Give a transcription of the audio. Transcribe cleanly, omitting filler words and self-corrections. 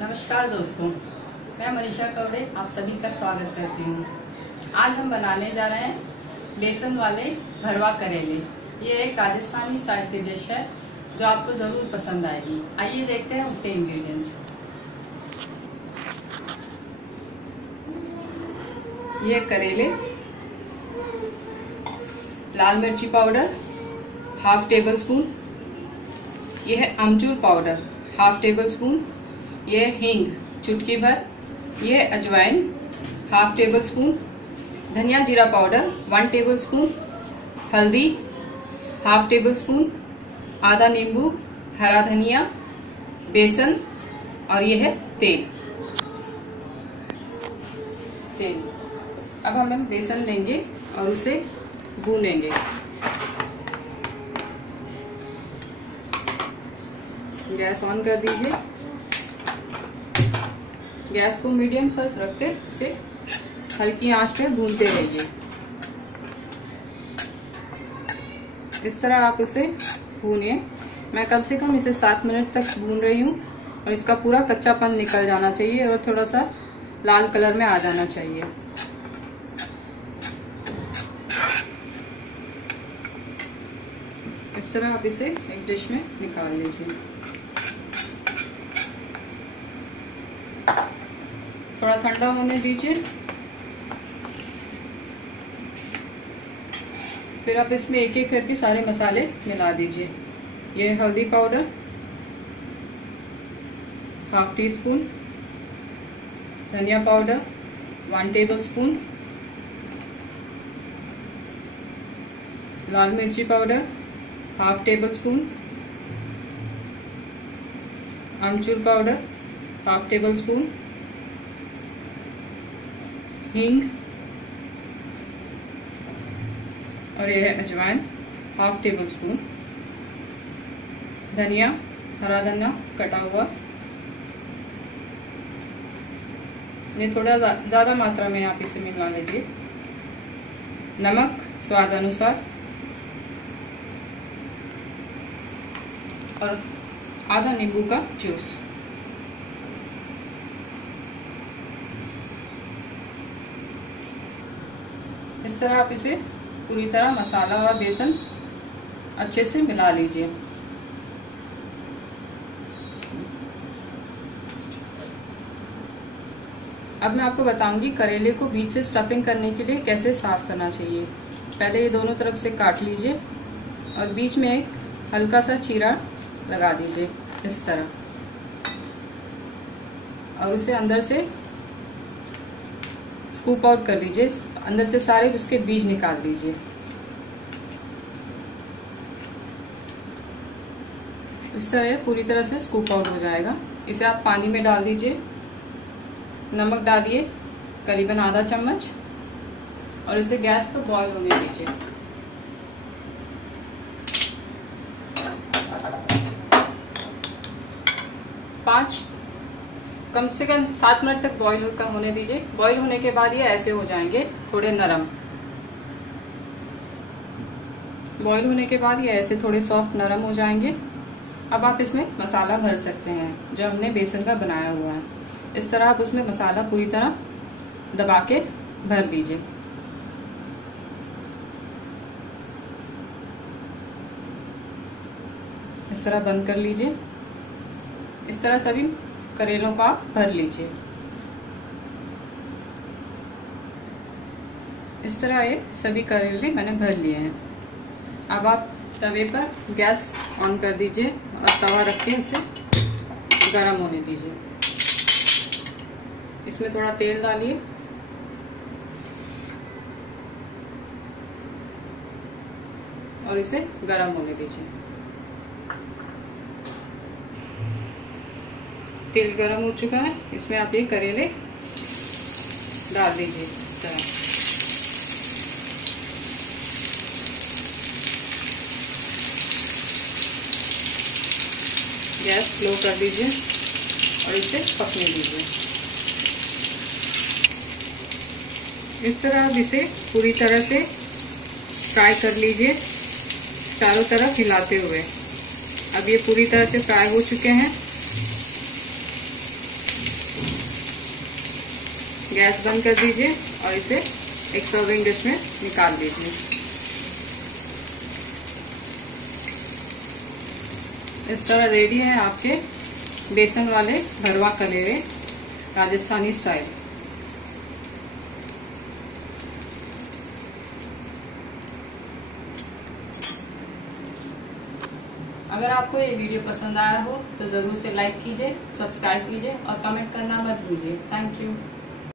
नमस्कार दोस्तों, मैं मनीषा कवड़े आप सभी का स्वागत करती हूँ। आज हम बनाने जा रहे हैं बेसन वाले भरवा करेले। ये एक राजस्थानी स्टाइल की डिश है जो आपको ज़रूर पसंद आएगी। आइए देखते हैं उसके इंग्रेडिएंट्स। ये करेले, लाल मिर्ची पाउडर हाफ टेबल स्पून, ये है अमचूर पाउडर हाफ टेबल स्पून, ये हींग चुटकी भर, ये अजवाइन हाफ टेबल स्पून, धनिया जीरा पाउडर 1 टेबल स्पून, हल्दी हाफ टेबल स्पून, आधा नींबू, हरा धनिया, बेसन और ये है तेल। अब हम बेसन लेंगे और उसे भूनेंगे। गैस ऑन कर दीजिए। गैस को मीडियम पर रख के इसे हल्की आंच पे भूनते रहिए। इस तरह आप इसे भूनिए। मैं कम से कम इसे 7 मिनट तक भून रही हूँ और इसका पूरा कच्चापन निकल जाना चाहिए और थोड़ा सा लाल कलर में आ जाना चाहिए। इस तरह आप इसे एक डिश में निकाल लीजिए। थोड़ा ठंडा होने दीजिए। फिर आप इसमें एक एक करके सारे मसाले मिला दीजिए। ये हल्दी पाउडर हाफ टी स्पून, धनिया पाउडर 1 टेबल स्पून, लाल मिर्ची पाउडर हाफ टेबल स्पून, अमचूर पाउडर हाफ टेबल स्पून, हींग और यह है अजवाइन हाफ टेबल स्पून, धनिया हरा धनिया कटा हुआ, ये थोड़ा ज़्यादा मात्रा में आप इसे मिला लीजिए, नमक स्वाद अनुसार और आधा नींबू का जूस। इस तरह आप इसे पूरी तरह मसाला और बेसन अच्छे से मिला लीजिए। अब मैं आपको बताऊंगी करेले को बीच से स्टफिंग करने के लिए कैसे साफ करना चाहिए। पहले ये दोनों तरफ से काट लीजिए और बीच में एक हल्का सा चीरा लगा दीजिए इस तरह, और उसे अंदर से स्कूप आउट कर लीजिए। अंदर से सारे उसके बीज निकाल लीजिए। इस तरह पूरी तरह से स्कूप आउट हो जाएगा। इसे आप पानी में डाल दीजिए, नमक डालिए करीबन आधा चम्मच और इसे गैस पर बॉईल होने दीजिए। कम से कम 7 मिनट तक बॉईल होने दीजिए। बॉईल होने के बाद ये ऐसे हो जाएंगे थोड़े नरम। बॉईल होने के बाद ये ऐसे थोड़े सॉफ्ट नरम हो जाएंगे। अब आप इसमें मसाला भर सकते हैं जो हमने बेसन का बनाया हुआ है। इस तरह आप उसमें मसाला पूरी तरह दबा के भर लीजिए। इस तरह बंद कर लीजिए। इस तरह सभी करेलों को आप भर लीजिए। इस तरह ये सभी करेले मैंने भर लिए हैं। अब आप तवे पर गैस ऑन कर दीजिए और तवा रख के इसे गरम होने दीजिए। इसमें थोड़ा तेल डालिए और इसे गरम होने दीजिए। तेल गरम हो चुका है। इसमें आप ये करेले डाल दीजिए इस तरह। गैस स्लो कर दीजिए और इसे पकने दीजिए। इस तरह आप इसे पूरी तरह से फ्राई कर लीजिए, चारों तरफ हिलाते हुए। अब ये पूरी तरह से फ्राई हो चुके हैं। गैस बंद कर दीजिए और इसे एक सर्विंग डिश में निकाल लीजिए। इस तरह रेडी है आपके बेसन वाले भरवा कलेरे राजस्थानी स्टाइल। अगर आपको ये वीडियो पसंद आया हो तो जरूर से लाइक कीजिए, सब्सक्राइब कीजिए और कमेंट करना मत भूलिए। Thank you.